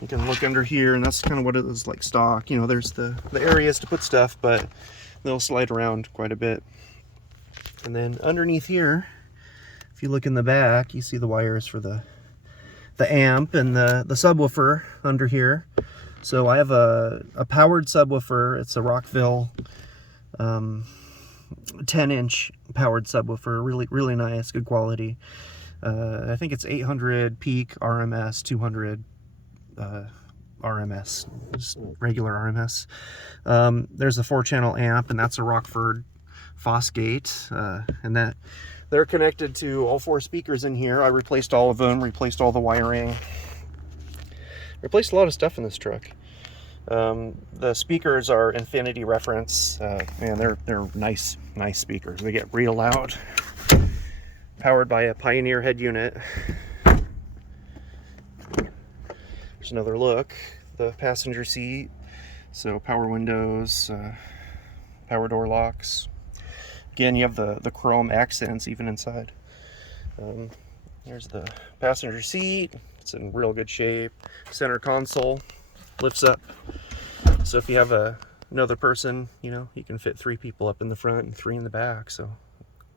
You can look under here, and that's kind of what it is like stock. You know, there's the areas to put stuff, but they'll slide around quite a bit. And then underneath here, if you look in the back, you see the wires for the amp and the subwoofer under here. So I have a powered subwoofer. It's a Rockville 10-inch powered subwoofer. Really nice, good quality. I think it's 800 peak RMS, 200 RMS, just regular RMS. There's a 4-channel amp, and that's a Rockford Fosgate, and that they're connected to all 4 speakers in here. I replaced all of them, replaced all the wiring, replaced a lot of stuff in this truck. The speakers are Infinity reference. Man, they're nice speakers. They get real loud. Powered by a Pioneer head unit. There's another look. The passenger seat. So power windows, power door locks. Again, you have the chrome accents even inside. There's the passenger seat. It's in real good shape. Center console lifts up. So if you have another person, you know, you can fit 3 people up in the front and 3 in the back. So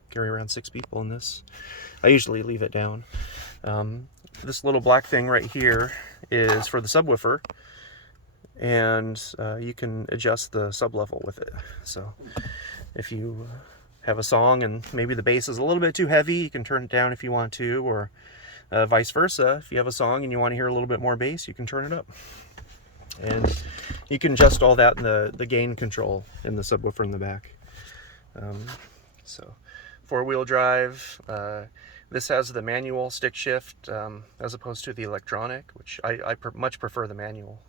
carry around 6 people in this. I usually leave it down. This little black thing right here is for the subwoofer, and you can adjust the sub level with it. So if you have a song and maybe the bass is a little bit too heavy, you can turn it down if you want to, or vice versa. If you have a song and you want to hear a little bit more bass, you can turn it up. And you can adjust all that in the gain control in the subwoofer in the back. So 4-wheel drive. This has the manual stick shift as opposed to the electronic, which I much prefer the manual.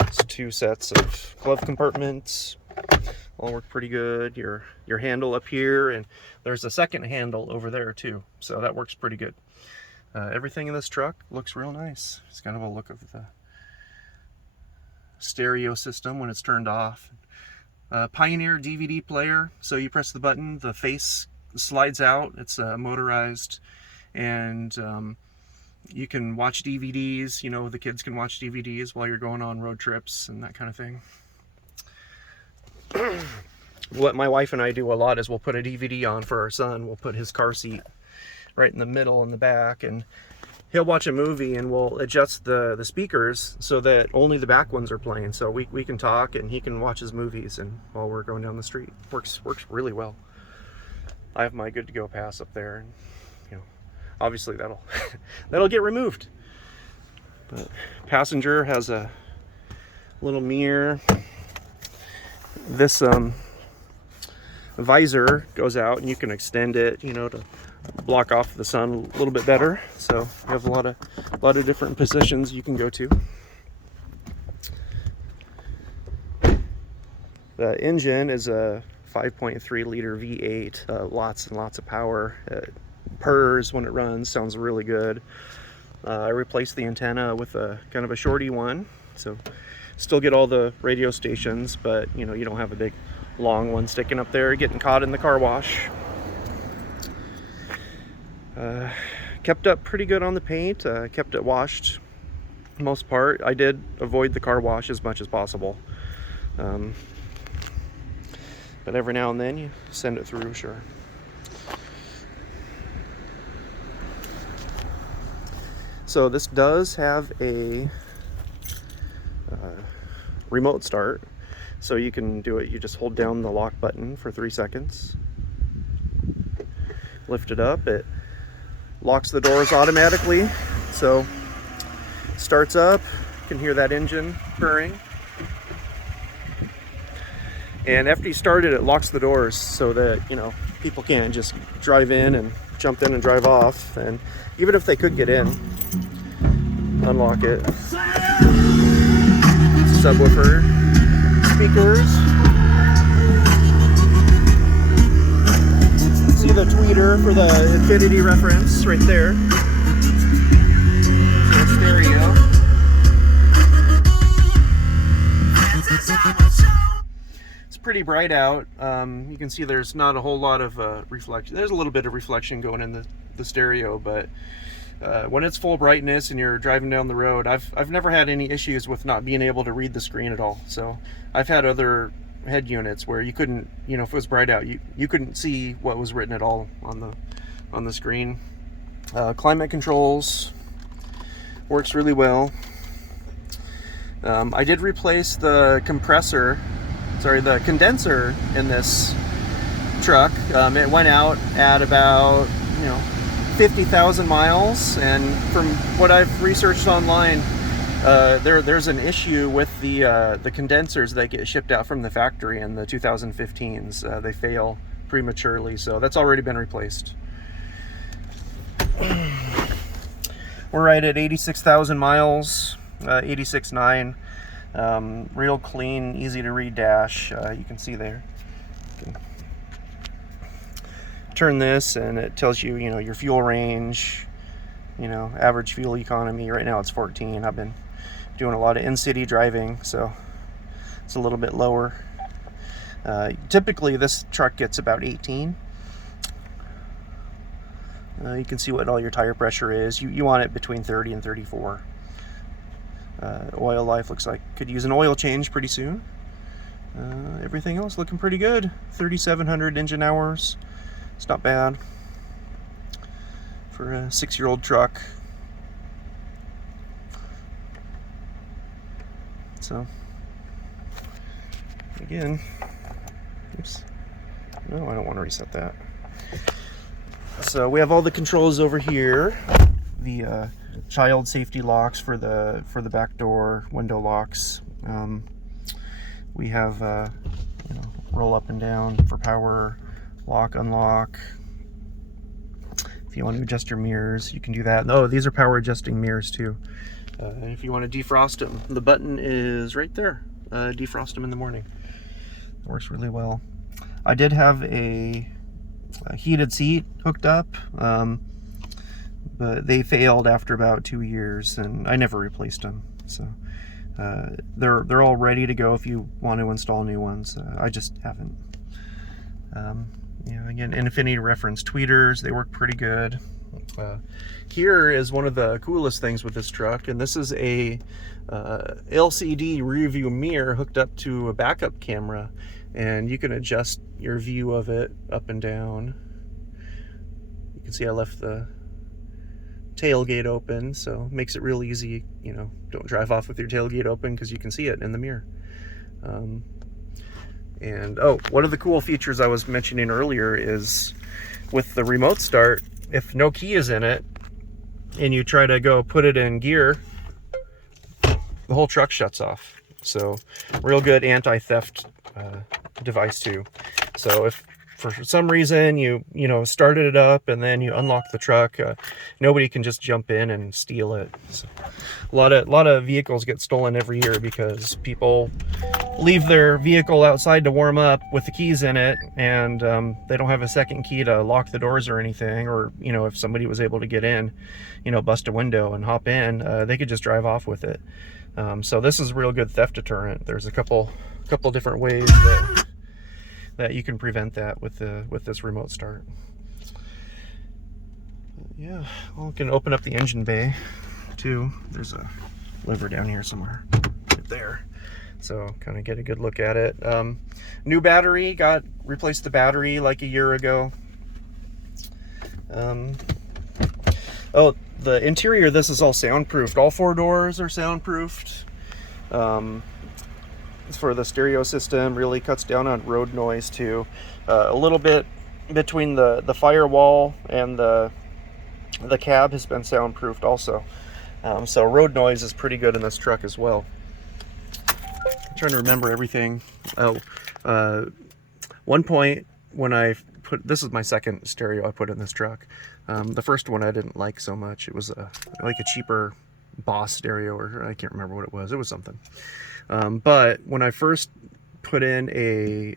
It's 2 sets of glove compartments. All work pretty good. Your handle up here, and there's a second handle over there too, so that works pretty good. Everything in this truck looks real nice. It's kind of a look of the stereo system when it's turned off. Pioneer DVD player, so you press the button, the face slides out. It's motorized, and you can watch DVDs. You know, the kids can watch DVDs while you're going on road trips and that kind of thing. What my wife and I do a lot is we'll put a DVD on for our son. We'll put his car seat right in the middle in the back, and he'll watch a movie, and we'll adjust the speakers so that only the back ones are playing, so we can talk and he can watch his movies and while we're going down the street. Works really well. I have my good to go pass up there, and you know, obviously that'll get removed. But passenger has a little mirror. This visor goes out, and you can extend it, you know, to block off the sun a little bit better. So you have a lot of different positions you can go to. The engine is a 5.3 liter V8, lots and lots of power. It purrs when it runs, sounds really good. I replaced the antenna with a kind of a shorty one, so still get all the radio stations, but you know, you don't have a big long one sticking up there getting caught in the car wash. Kept up pretty good on the paint. Kept it washed most part. I did avoid the car wash as much as possible, but every now and then you send it through, sure. So this does have a remote start, so you can do it. You just hold down the lock button for 3 seconds, lift it up, it locks the doors automatically, so starts up. You can hear that engine purring, and after you start it, it locks the doors so that, you know, people can't just drive in and jump in and drive off. And even if they could get in, unlock it. Subwoofer, speakers. See the tweeter for the Infinity reference right there. So stereo. It's pretty bright out. You can see there's not a whole lot of reflection. There's a little bit of reflection going in the stereo, but when it's full brightness and you're driving down the road, I've never had any issues with not being able to read the screen at all. So I've had other head units where you couldn't, you know, if it was bright out, you couldn't see what was written at all on the screen. Climate controls works really well. I did replace the the condenser in this truck. It went out at about, 50,000 miles, and from what I've researched online, there's an issue with the condensers that get shipped out from the factory in the 2015s. They fail prematurely, so that's already been replaced. We're right at 86,000 miles, 86.9. Real clean, easy to read dash. You can see there. You can turn this and it tells you, your fuel range, average fuel economy. Right now it's 14. I've been doing a lot of in-city driving, so it's a little bit lower. Typically this truck gets about 18. You can see what all your tire pressure is. You want it between 30 and 34. Oil life looks like could use an oil change pretty soon. Everything else looking pretty good. 3,700 engine hours. It's not bad for a 6-year-old truck. So again, oops, no, I don't want to reset that. So we have all the controls over here. The child safety locks for the back door, window locks. We have roll up and down for power, lock, unlock. If you want to adjust your mirrors, you can do that. Oh, these are power adjusting mirrors too. And if you want to defrost them, the button is right there. Defrost them in the morning. It works really well. I did have a heated seat hooked up, but they failed after about 2 years, and I never replaced them. So they're all ready to go if you want to install new ones. I just haven't. Again, Infinity reference tweeters, they work pretty good. Here is one of the coolest things with this truck, and this is a LCD rear view mirror hooked up to a backup camera, and you can adjust your view of it up and down. You can see I left the tailgate open, so it makes it real easy. Don't drive off with your tailgate open because you can see it in the mirror. And one of the cool features I was mentioning earlier is with the remote start, if no key is in it and you try to go put it in gear, the whole truck shuts off. So real good anti-theft device too. So if for some reason you started it up and then you unlock the truck, nobody can just jump in and steal it. So a lot of vehicles get stolen every year because people leave their vehicle outside to warm up with the keys in it, and they don't have a second key to lock the doors or anything. Or if somebody was able to get in, bust a window and hop in, they could just drive off with it. So this is a real good theft deterrent. There's a couple different ways that you can prevent that with this remote start. Yeah, well, we can open up the engine bay too. There's a lever down here somewhere, right there. So kind of get a good look at it. New battery, replaced the battery like a year ago. The interior, this is all soundproofed. All 4 doors are soundproofed. For the stereo system, really cuts down on road noise too. A little bit between the firewall and the cab has been soundproofed also. So road noise is pretty good in this truck as well. I'm trying to remember everything. One point when this is my second stereo I put in this truck. The first one I didn't like so much. It was like a cheaper Boss stereo, or I can't remember what it was. It was something. But when I first put in a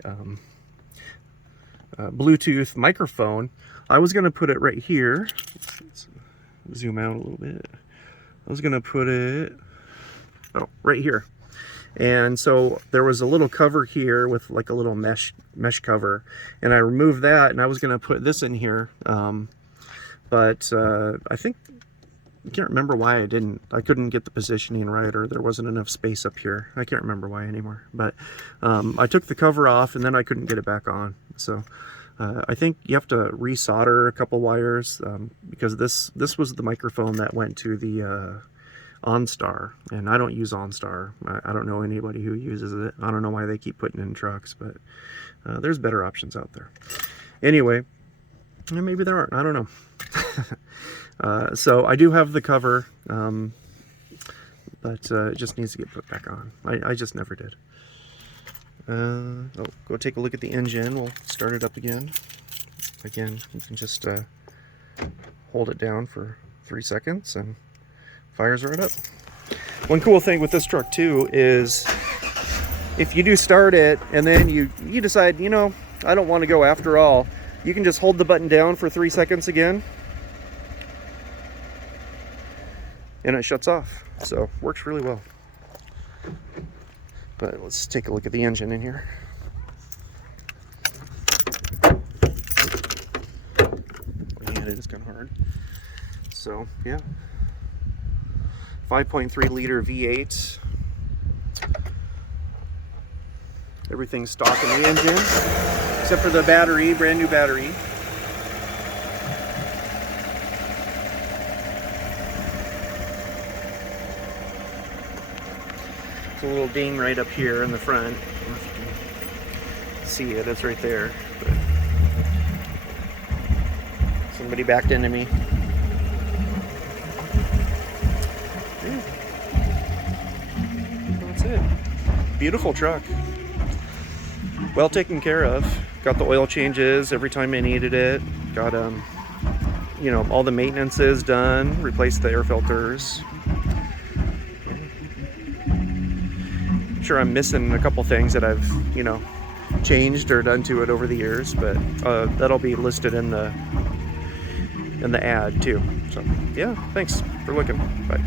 Bluetooth microphone, I was going to put it right here. Let's zoom out a little bit. I was going to put it right here. And so there was a little cover here with like a little mesh cover, and I removed that, and I was going to put this in here. But I think can't remember why I couldn't get the positioning right, or there wasn't enough space up here. I can't remember why anymore, but I took the cover off and then I couldn't get it back on. So I think you have to resolder a couple wires, because this was the microphone that went to the OnStar, and I don't use OnStar. I don't know anybody who uses it. I don't know why they keep putting it in trucks, but there's better options out there. Anyway, maybe there aren't. I don't know. So I do have the cover, but it just needs to get put back on. I just never did. Oh, go take a look at the engine. We'll start it up again. Again, you can just hold it down for 3 seconds and fires right up. One cool thing with this truck too is if you do start it and then you decide, you know, I don't want to go after all, you can just hold the button down for 3 seconds again and it shuts off. So works really well. But let's take a look at the engine in here. Looking at it is kind of hard. So yeah, 5.3 liter V8. Everything's stock in the engine, except for the battery, brand new battery. It's a little ding right up here in the front. I don't know if you can see it, it's right there. But somebody backed into me. Yeah. That's it. Beautiful truck. Well taken care of. Got the oil changes every time I needed it. Got you know, all the maintenance is done. Replaced the air filters. I'm sure I'm missing a couple things that I've, you know, changed or done to it over the years, but that'll be listed in the ad too. So yeah, thanks for looking. Bye.